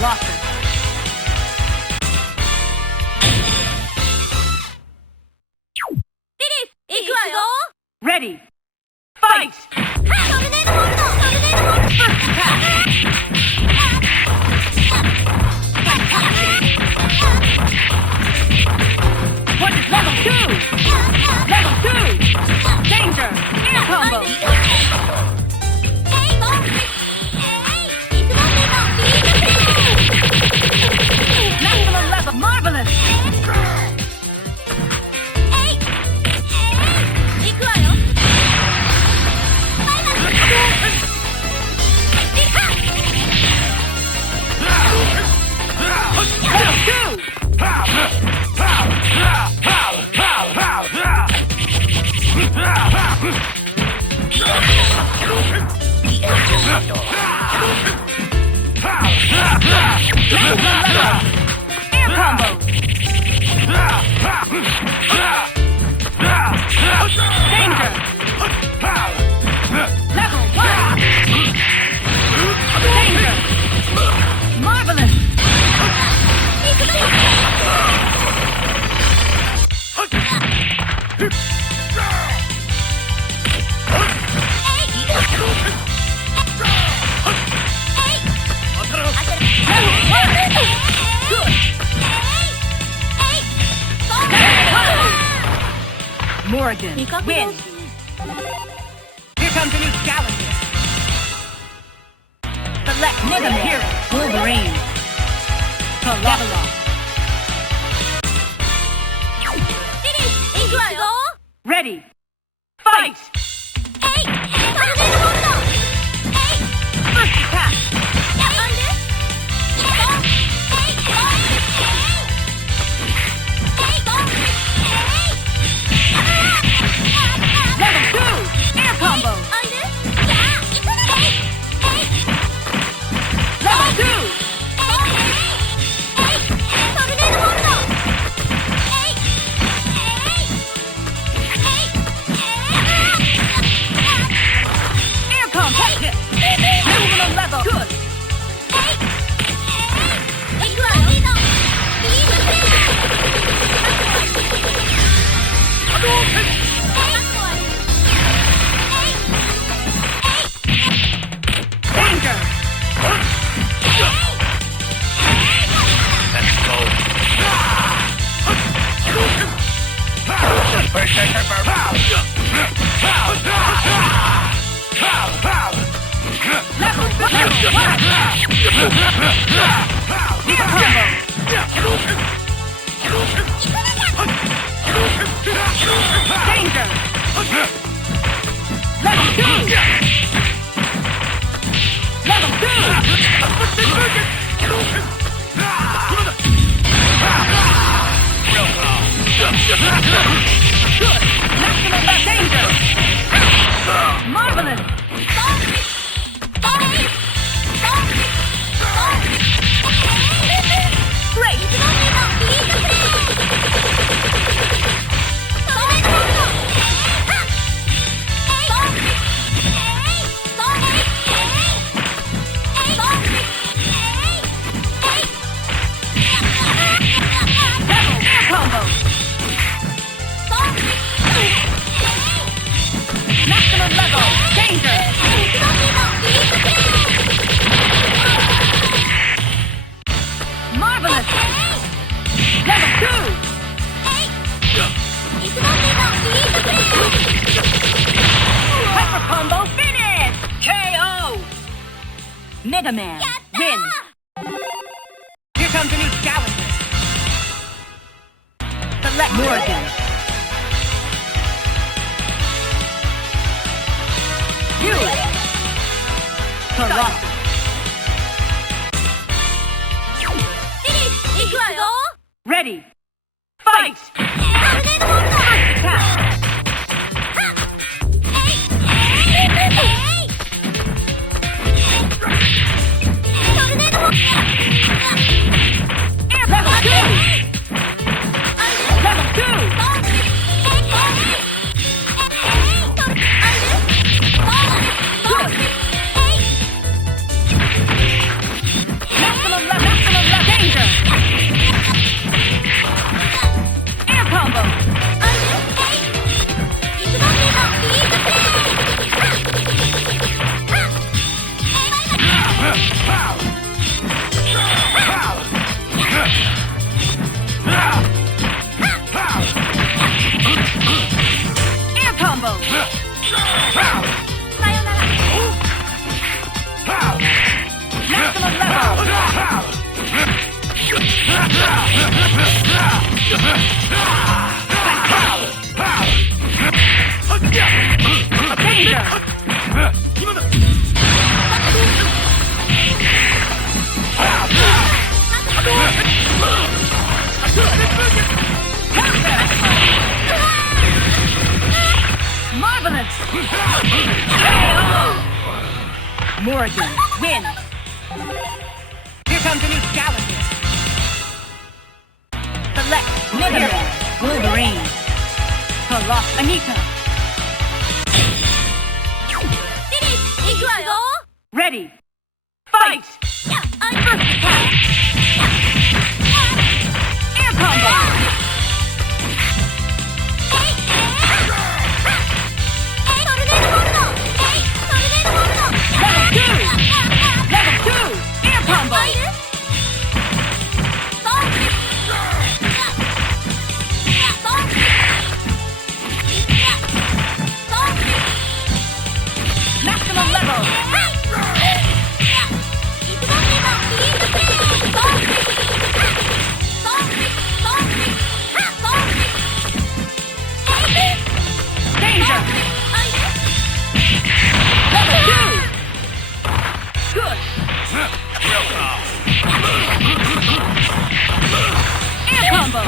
roster. Ready. Fight! What is level 2? Level 2! Danger! Air combo! Maximum level! Marvelous! Air combo! Danger! Level 1! Danger! Marvelous! Morgan wins. Here comes a new challenger. Select Mega Hero Wolverine. Colossus. Ready. Fight. First attack. Level 2! Air combo! Level 2! Air combo! Maximum level! Good! Danger! Let's go. Level 1! Air combo! Danger! Level 2! Level 2! Good! Maximum danger! Marvelous! Great! Air combo! Maximum level! Danger! Marvelous! Level 2! Hyper combo finish! KO! Mega Man wins! Here comes a new challenger. Select Morgan. You! Colossus. Ready. Fight! First attack. Air level 2! Level 2! Good! Maximum level! Maximum level. Danger. Marvelous! Morgan wins! Here comes a new challenger! Select Mega Man, Wolverine, Colossus, Anita! Ready! Fight! First attack! Air combo! Level 2! Air combo! Maximum level! Danger! Level 2! Good! Air combo!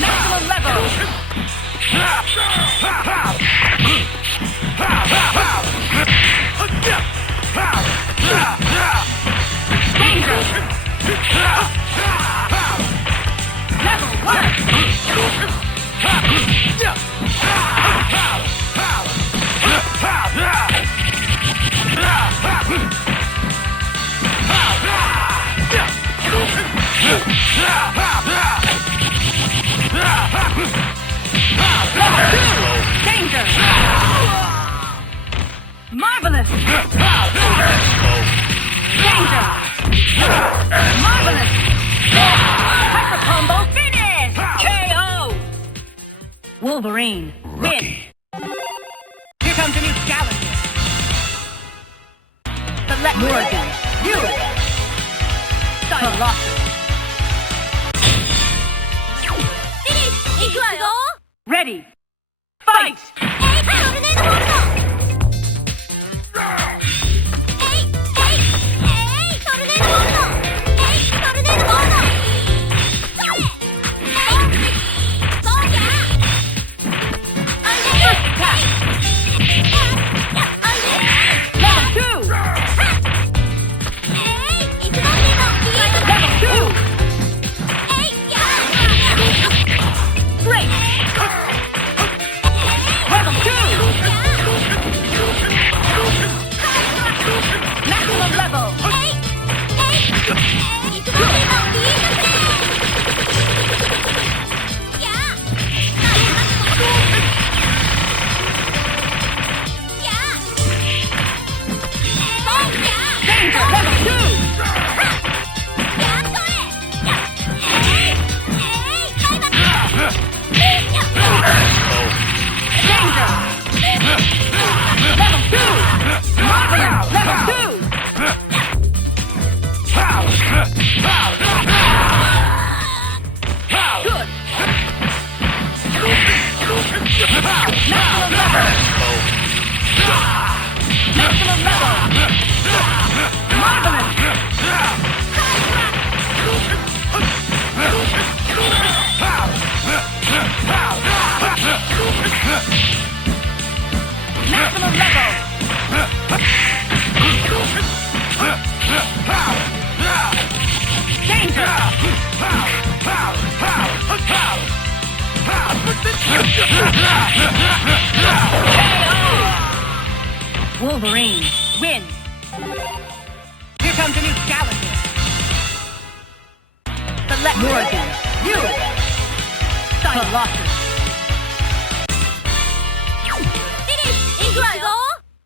Maximum level! Danger! Level 1! Danger! Marvelous! Danger! Marvelous! Hyper combo finish! KO! Wolverine win! Here comes a new challenger! Select Morgan, you! Colossus! Ready! Fight! Wolverine wins. Here comes a new challenger. Select Morgan. You. Colossus.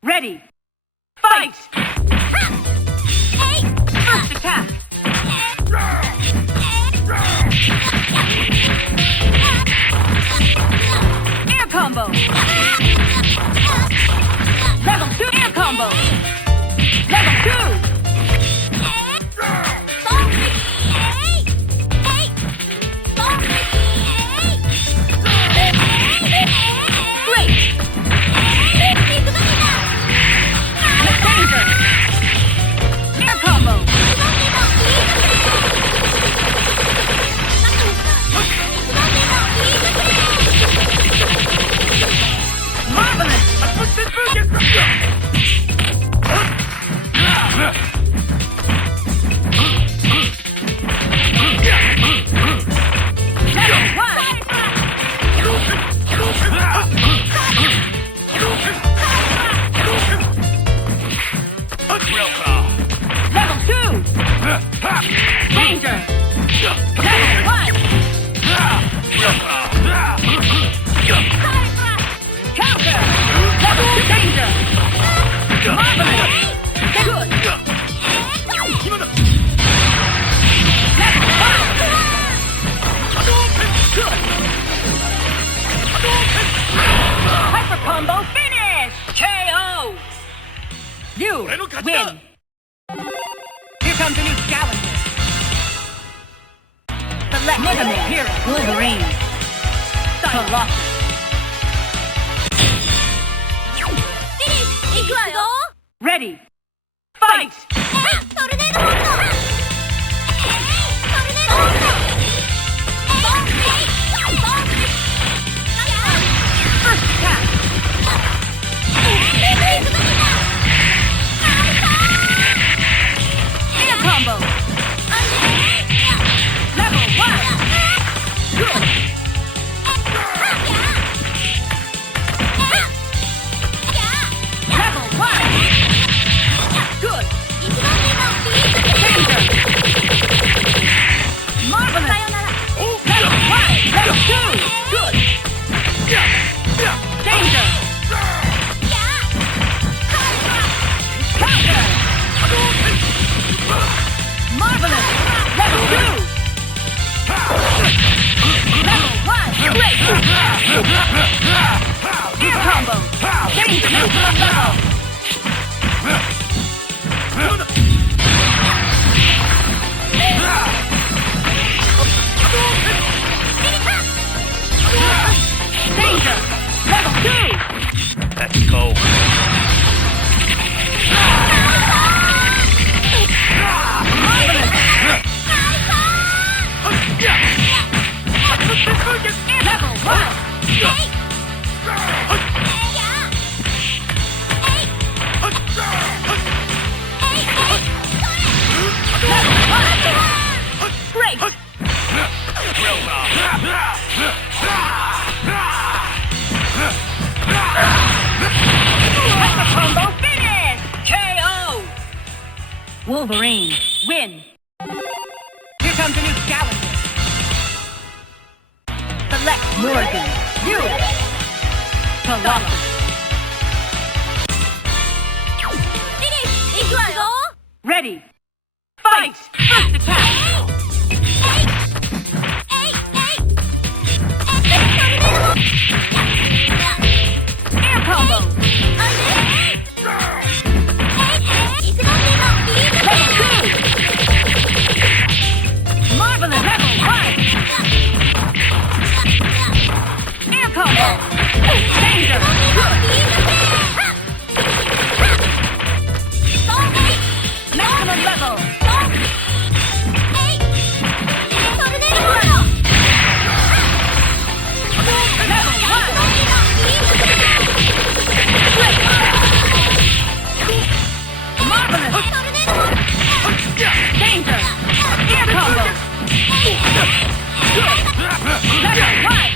Ready. Fight. Air combo. Level 2 air combo. Level 2. Great. Danger. Air combo. Marvelous. Level 2. Danger. Level 1. Counter. Level 2 danger. Marvelous. Good. Level 5. Hyper combo finish. KO. You win. Here comes a new challenger. Select Mega Man Hero Wolverine. Colossus. Ready. Fight. First attack. Air combo. Level 1. Good. Level 1. Good. Danger. Marvelous. Level 1. Level 2. Good. Danger. Counter. Marvelous. Level 2. Level 1. Great. Air combo. Danger. Level. Danger. Level 2. Let's go. Marvelous. Level 1. Great. Hyper combo finish. KO. Wolverine win. Here comes a new challenger. Select Morgan. You. Colossus. Ready. Fight. First attack. Air combo. Level 2. Marvelous. Level 1. Air combo. Danger. Good. Maximum level. Level 1. Great. Marvelous. Danger. Air combo. Good. Level 1.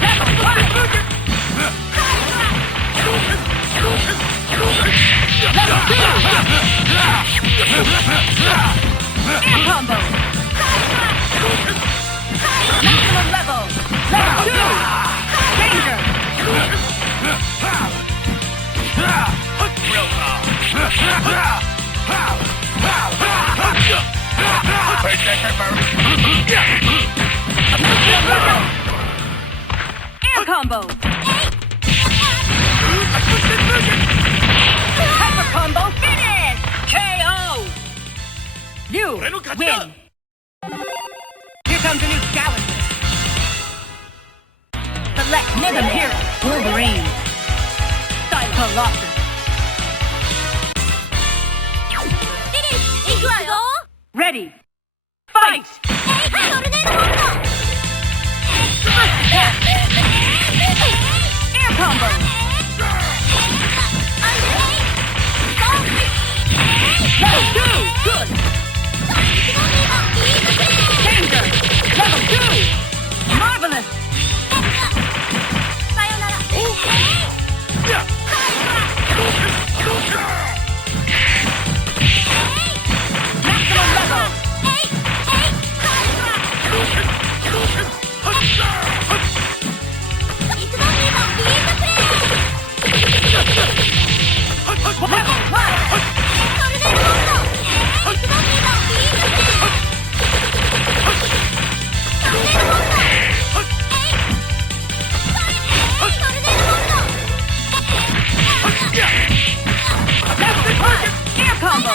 Level 1. Level 2. Air combo. Maximum level. Level 2. Danger. Win. Here comes a new challenger. Select Mega Hero. Wolverine. Colossus. Ready. Fight. Air combo. Level 2. Good. Danger. Level 2. Marvelous. Maximum level. Air combo.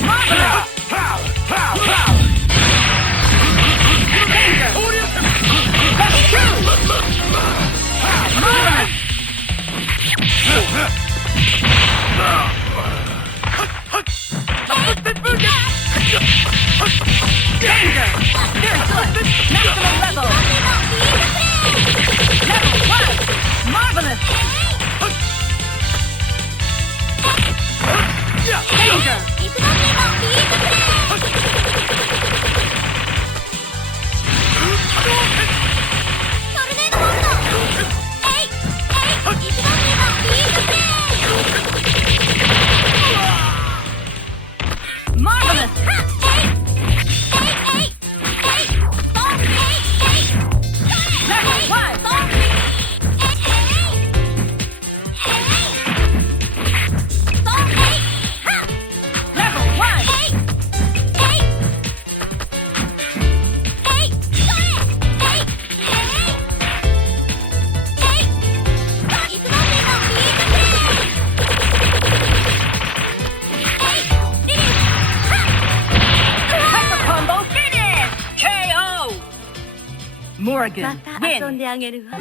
Marvelous. Danger. Level 2. Marvelous. Danger. Very good. Maximum level. Level 1. Marvelous. Danger. Marvelous. Level 1. Level 1. Hyper combo finish. KO. Morgan また遊ん win. であげるわ。